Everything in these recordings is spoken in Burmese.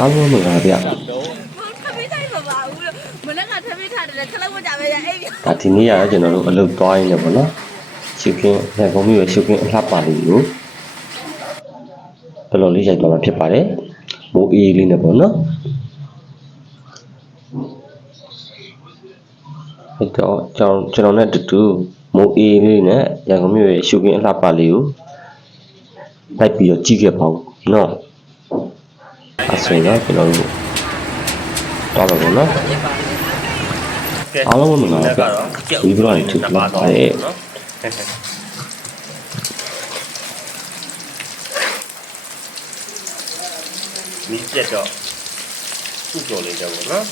အားလုံးမင်္ဂလာဗျမောင်ထမင်းတိုင်းမပါဘူးလို့မနေ့ကထမင်းထားတယ်ခလုံးမကြပဲရအိပ်ပြဒါဒီနေ့ကတော့ကျွန်တော်တို့အလုပ်သွားရင်းနဲ့ပေါ့နော်ရှုခင်းရန်ကုန်မြို့ရဲ့ရှုခင်းအလှပလေးကိုဘယ်လိုလေးရိုက်သွားမှာဖြစ်ပါတယ်မိုးအေးလေးနဲ့ပေါ့နော်အဲ့တော့ကျွန်တော်ကျွန်တော်နဲ့အတူတူမိုးအေးလေးနဲ့ရန်ကုန်မြို့ရဲ့ရှုခင်းအလှပလေးကိုလိုက်ပြီးတော့ကြည့်ခဲ့ပါဦးနော် အဲ့ဆိုရင်တော့ကျွန်တော်တို့သွားပါမယ်နော်အားလုံးမင်္ဂလာပါဒီဘက်ကနေထုတ်လာပါရဲ့မီးပြတ်တော့ဥကြော်လေးကြောက်ပေါ့နော်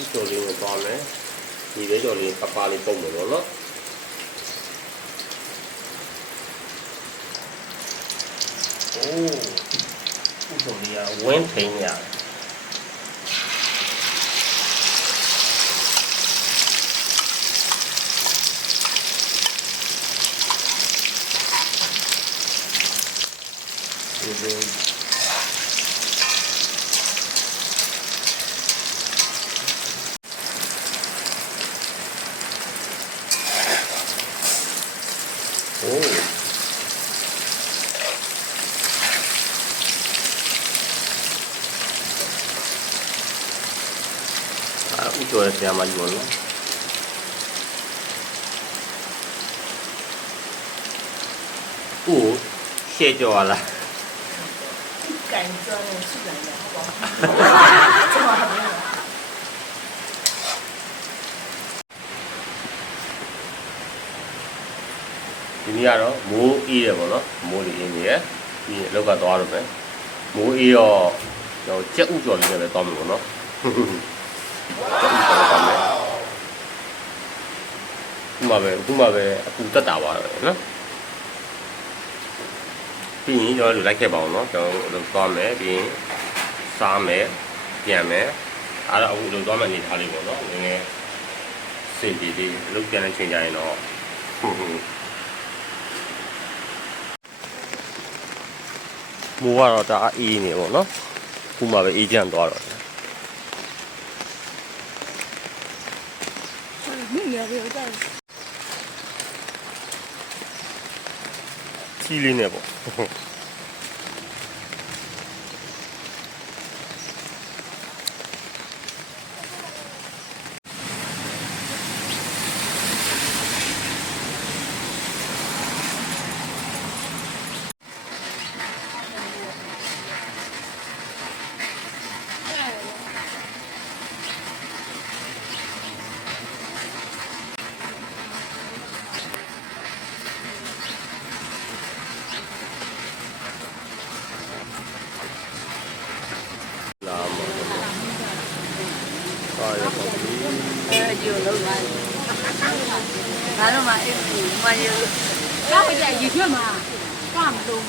ဥကြော်လေးကိုပေါင်းမယ်ဒီလေးကြော်လေးပပလေးပုံမယ်ပေါ့နော် အိုးဥကြော်လေးကဝင်းထိန်ရတယ်ဒီလို โอ้အာဥ ကျော်ရဲ့ဆရာမကြီးပေါ့နော်ဥရှေ့ကျော်လားကန်ကြောနေရှိတယ်ဟုတ်ပါဒီနေ့ကတော့မိုးအေးတယ်ပေါ့နော်မိုးလေးအင်းကြီးရယ်ဒီအလောက်ကသွားတော့မယ်မိုးအေးရောကျွန်တော်ကြက်ဥကျော်လေးနဲ့ပဲသွားမယ်ပေါ့နော်ကြက်ဥကျော်လေးသွားမယ် ခုမှပဲခုမှပဲအပူတက်တာပါပဲနော်ပြီးရင်ကျွန်တော်တို့လိုက်ခဲ့ပါအောင်နော်ကျွန်တော်တို့သွားမယ်ပြီးရင်စားမယ်ပြန်မယ်အားတော့အခုတို့သွားမယ်အနေထားလေးပေါ့နော်နည်းနည်းစင်ပြေသေးအလုပ်ပြန်နေချိန်ကြရင်တော့ဟုတ်ဟုတ်မိုးကတော့တအားအေးနေပေါ့နော်ခုမှပဲအေးချမ်းသွားတော့တယ် ဘူးမြင်ရပြီတော့ ကြီးလေးနဲ့ပေါ့ လာမှာပါရပါပြီ အဲဒီလိုလုံးလိုက်ဘာလို့မအိ ပ်ဘူးမရဘူးကောက်ကြရေရွတ်မှာကမလို့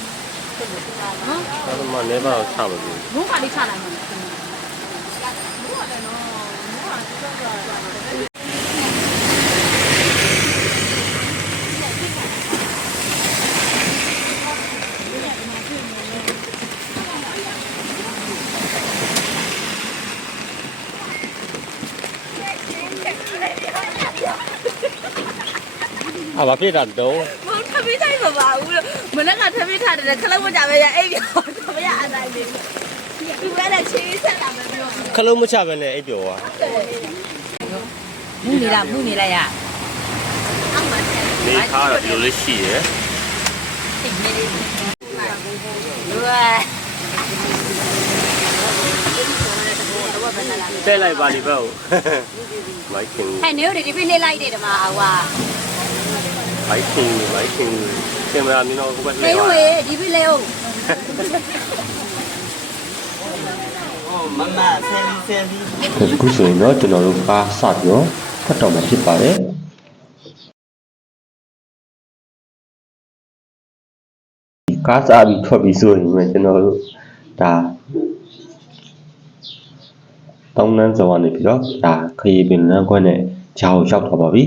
နော်ဒါတော့မှနေပါတော့ချမလို့ဘုံကလေးချလိုက်မှာ အာဘာဖြစ်တာတော့မောင်ထမင်းတိုင်းမပါဘူးလို့မနေ့ကထမင်းထားတယ်ခလုံးမကြပဲရအိပ်ပြထမင်းအတိုင်းလေးဒီကလည်းချေးဆက်လာမယ်ပြောခလုံးမချပဲနဲ့အိပ်ပျော်သွားမှုနေလားမှုနေလိုက်ရနေခါတော့ဒီလိုလေးရှိရယ်သိနေလေးလူကတဲ့လိုက်ပါလိမ့်ပေါ့မိုက်ခင်ဟဲ့နေတို့ဒီပြလေးလိုက်တယ်ဓမ္မအဝါမိုက် ခင်မိုက်ခင်ကင်မရာမင်းတော့ကိုပဲနေလဲပါဝေဒီပြလေးဟုတ်အခုဆိုရင်တော့ကျွန်တော်တို့ကားစပြီးတော့ဖတ်တော်မှာဖြစ်ပါတယ်ဒီကားစားပြီးထွက်ပြီးဆိုရင်ပဲကျွန်တော်တို့ဒါတောင်းနှန်းဆောင်ကနေပြီးတော့ဒါခရီးပင်လမ်းခွက်နဲ့ဂျာကိုရောက်သွားပါပြီ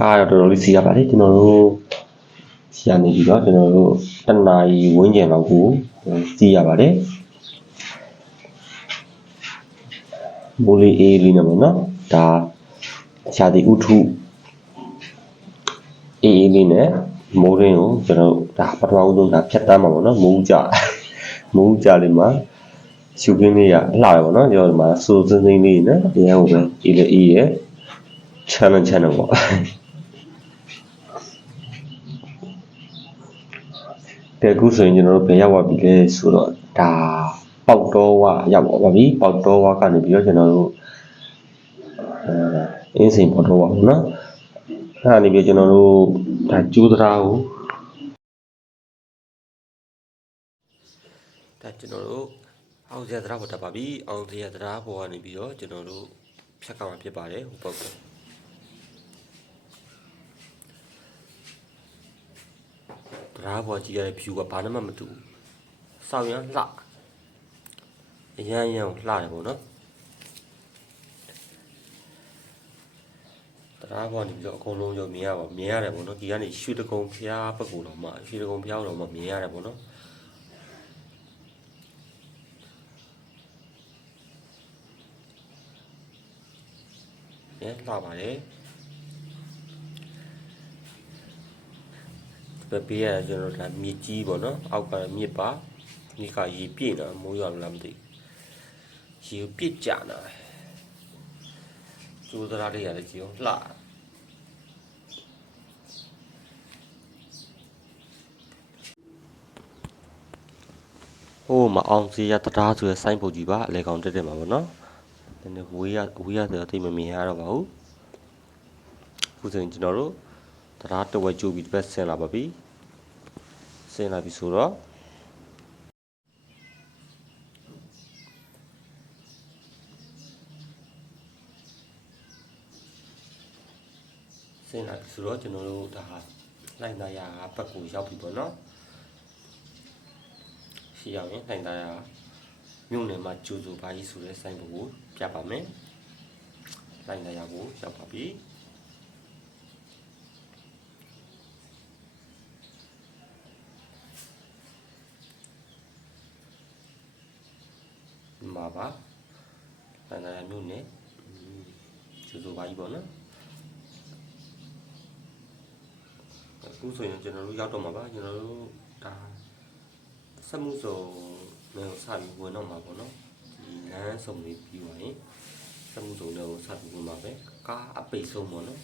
ကားတော့တော်တော်လေးစီရပါတယ်ကျွန်တော်တို့ရှာနေပြီးတော့ကျွန်တော်တို့တနာရီဝန်းကျင်လောက်ကိုစီးရပါတယ်မိုးလေးအေးလေးနေပါတော့ဒါရှာတိဥထုအေးအေးလေးနဲ့မိုးရင်းကိုကျွန်တော်တို့ဒါပထမဦးဆုံးဒါဖြတ်တန်းမှာပေါ့နော်မိုးကြမိုးကြလေးမှာရှုခင်းလေးရအလှရပေါ့နော်ကျွန်တော်ဒီမှာစိုးစင်းစင်းလေးနဲ့တရားကိုပဲအေးလေအေးရဲ့ channel channel ပေါ့ ကဲအခုဆိုရင်ကျွန်တော်တို့ဘယ်ရောက်သွားပြီလဲဆိုတော့ဒါပေါက်တော်ဝရောက်သွားပါပြီပေါက်တော်ဝကနေပြီးတော့ကျွန်တော်တို့အဲအင်းစိန်ပေါက်တော်ဝပေါ့နော်အဲ့ဒါနေပြီးကျွန်တော်တို့ဒါကျူးသရာကိုဒါကျွန်တော်တို့အောင်စရာသရာပေါ်တက်ပါပြီအောင်စရာသရာပေါ်ကနေပြီးတော့ကျွန်တော်တို့ဖြတ်ကမှာဖြစ်ပါတယ်ဟိုဘက် ကသရာပေါ်ကြည့်ရတဲ့ view ကဘာမှမတူဘူးစောင်းရမ်းလှအရန်ရန်ကိုလှတယ်ပေါ့နော်တရားပေါ်နေပြီးတော့အကုန်လုံးရုံမြင်ရပါမြင်ရတယ်ပေါ့နော်ဒီကနေရွှေတကုံဖျားဘက်ကိုတော့မှရွှေတကုံဖျားတော့မှမြင်ရတယ်ပေါ့နော်ညလှပါတယ် ဘယ်ပေးရကျွန်တော်ဒါမြေကြီးပေါ့နော်အောက်ကမြစ်ပါဒီကရေပြည့်နေတာမိုးရွာလားမသိရေပြည့်ကြနာကျိုးသရာတွေရတယ်ကြီးအောင်လှဟိုမအောင်စီရတရားဆိုရယ်စိုင်းပုတ်ကြီးပါအလေကောင်တက်တက်မှာပေါ့နော်နည်းနည်းဝေးရဝေးရဆိုတော့တိတ်မမြင်ရတော့ပါဘူးခုဆိုရင်ကျွန်တော်တို့ တရားတဝက်ကျိုးပြီးတစ်ပတ်ဆင်လာပါပြီဆင်လာပြီဆိုတော့ဆင်လာပြီဆိုတော့ကျွန်တော်တို့ဒါလိုက်နာရဘက်ကိုရောက်ပြီပေါ့နော်ရှိရောက်ရင်လိုက်နာရမြို့နယ်မှာကျူစုပါကြီးဆိုတဲ့စိုင်းဘုတ်ကိုပြပါမယ်လိုက်နာရကိုရောက်ပါပြီ ဒီ မှာပါတန်တရာမြို့နယ်ကျူဆိုပါကြီးပေါ့နော်အခုဆိုရင်ကျွန်တော်တို့ရောက်တော့မှာပါကျွန်တော်တို့ဒါစက်မှုစုံနဲ့စပြီးဝင်တော့မှာပေါ့နော်ဒီလမ်းစုံလေးပြီးသွားရင်စက်မှုစုံတွေကိုစပြီးဝင်မှာပဲကားအပိတ်ဆုံးပေါ့နော်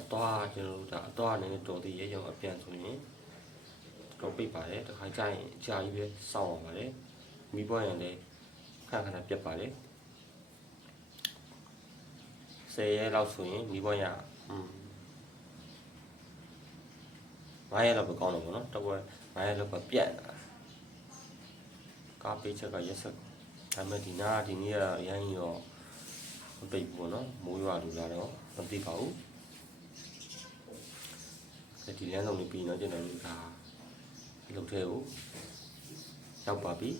အသွားကျွန်တော်တို့ဒါအသွားနဲ့တော်သေးရဲ့ရောက်အပြန်ဆိုရင်တော့ပိတ်ပါတယ်တခါကျရင်အကြာကြီးပဲစောင့်ရပါတယ်မိဘရင်လည်း ခဏခဏပြတ်ပါတယ်10ရက်လောက်ဆိုရင်မိဘရอืม9ရက်လောက်ပဲကောင်းတော့ဗောနော်တစ်ဝက်9ရက်လောက်ပဲပြတ်တာကားပေးချက်ကရက်ဆက်ဒါပေမဲ့ဒီနာဒီနေ့ကရမ်းရောမပိတ်ဘူးဗောနော်မိုးရွာလူလာတော့မသိပါဘူးဒီလမ်းဆုံးလေးပြီးတော့ကျွန်တော်တို့ဒါလုံထဲကိုရောက်ပါပြီ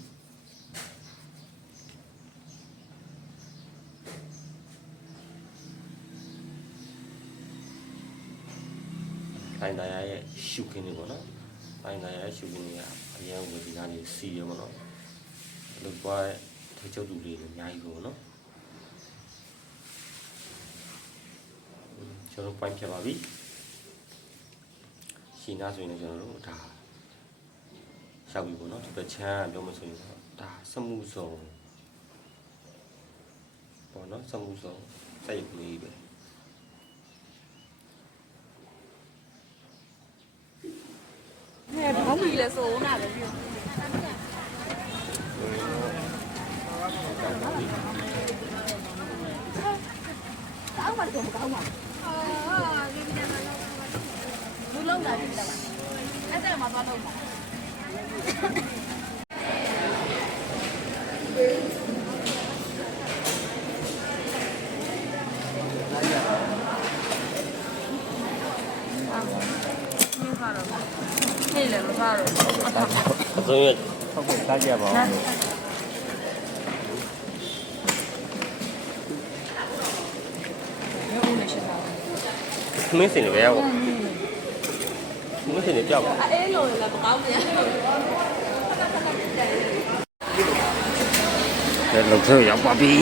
တိုင်းတရားရဲ့ရှုခင်းနေပေါ့နော်တိုင်းတရားရဲ့ရှုခင်းနေကအရင်ကဒီကနေစီရပေါ့နော်လောက်ပွားထေချုပ်တူလေးအများကြီးပေါ့နော်ကျွန်တော်ပိုင်းပြပါပြီရှင်နာဆိုရင်လည်းကျွန်တော်တို့ဒါရောက်ပြီပေါ့နော်ဒီဘက်ချမ်းပြောမဆိုရင်တော့ဒါစမှုစုံပေါ့နော်စမှုစုံစိုက်ကလေးပဲ ဘာမှမလဲစိုးနာတယ်ပြကောင်းပါတော့မကောင်းပါအာဒီပြန်လာတော့ဘူးလုံးတာဒီလာပါအဲ့ဒါမှသွားတော့ပါနေလည်းမ စားတော့အဆုံးရဟုတ်ကဲ့စားကြပါဦးရုပ်ဦးနေရှိတာမင်းစင်လည်းပဲရောက်ပါမစင်နေပြောက်ပါအေးလို့လည်းမကောင်းဘူးလဲလုံထဲရောက်ပါပြီ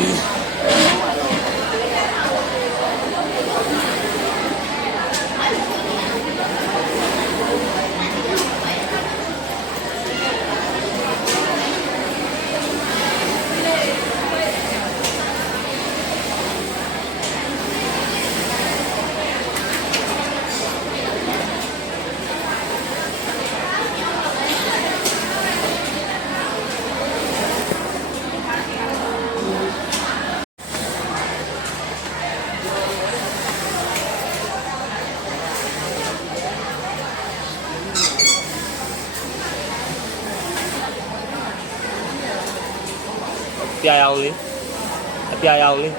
ပြာရောင်လေးအပြာရောင်လေး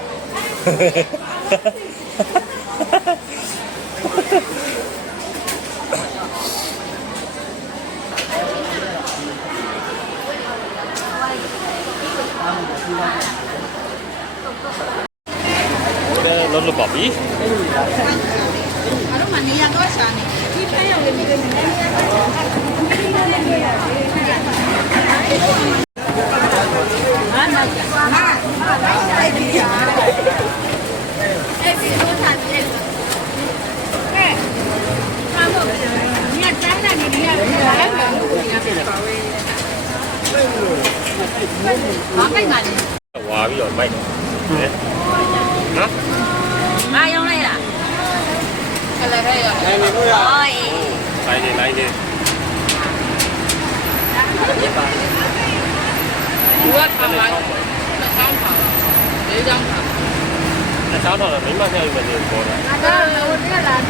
ကဲလုံးလို့ပါပြီအားလုံးမနေရတော့ရှာနေဒီဖက်ရောက်နေတယ်ဟာနာကြဟာအဲ့ဒီရအဲ့ဒီတော့ထားတယ်ဟဲ့ ဘာလို့ညတန်းနေနေရလဲဘာလဲဘာကိမှလဲဝါပြီးတော့မိုက်နော်မယောင်းလိုက်လားကလည်းရရနိုင်နေလို့ရဟောအေးနိုင်နေနိုင်နေ ဒီကထားလိုက်နှစ်ဆောင်ပါလေးချောင်းပါအချောင်းတော့မိမဖျက်ပြီးမနေပေါ်တာဒါတော့ဟိုတည်းလာပြတယ်လို့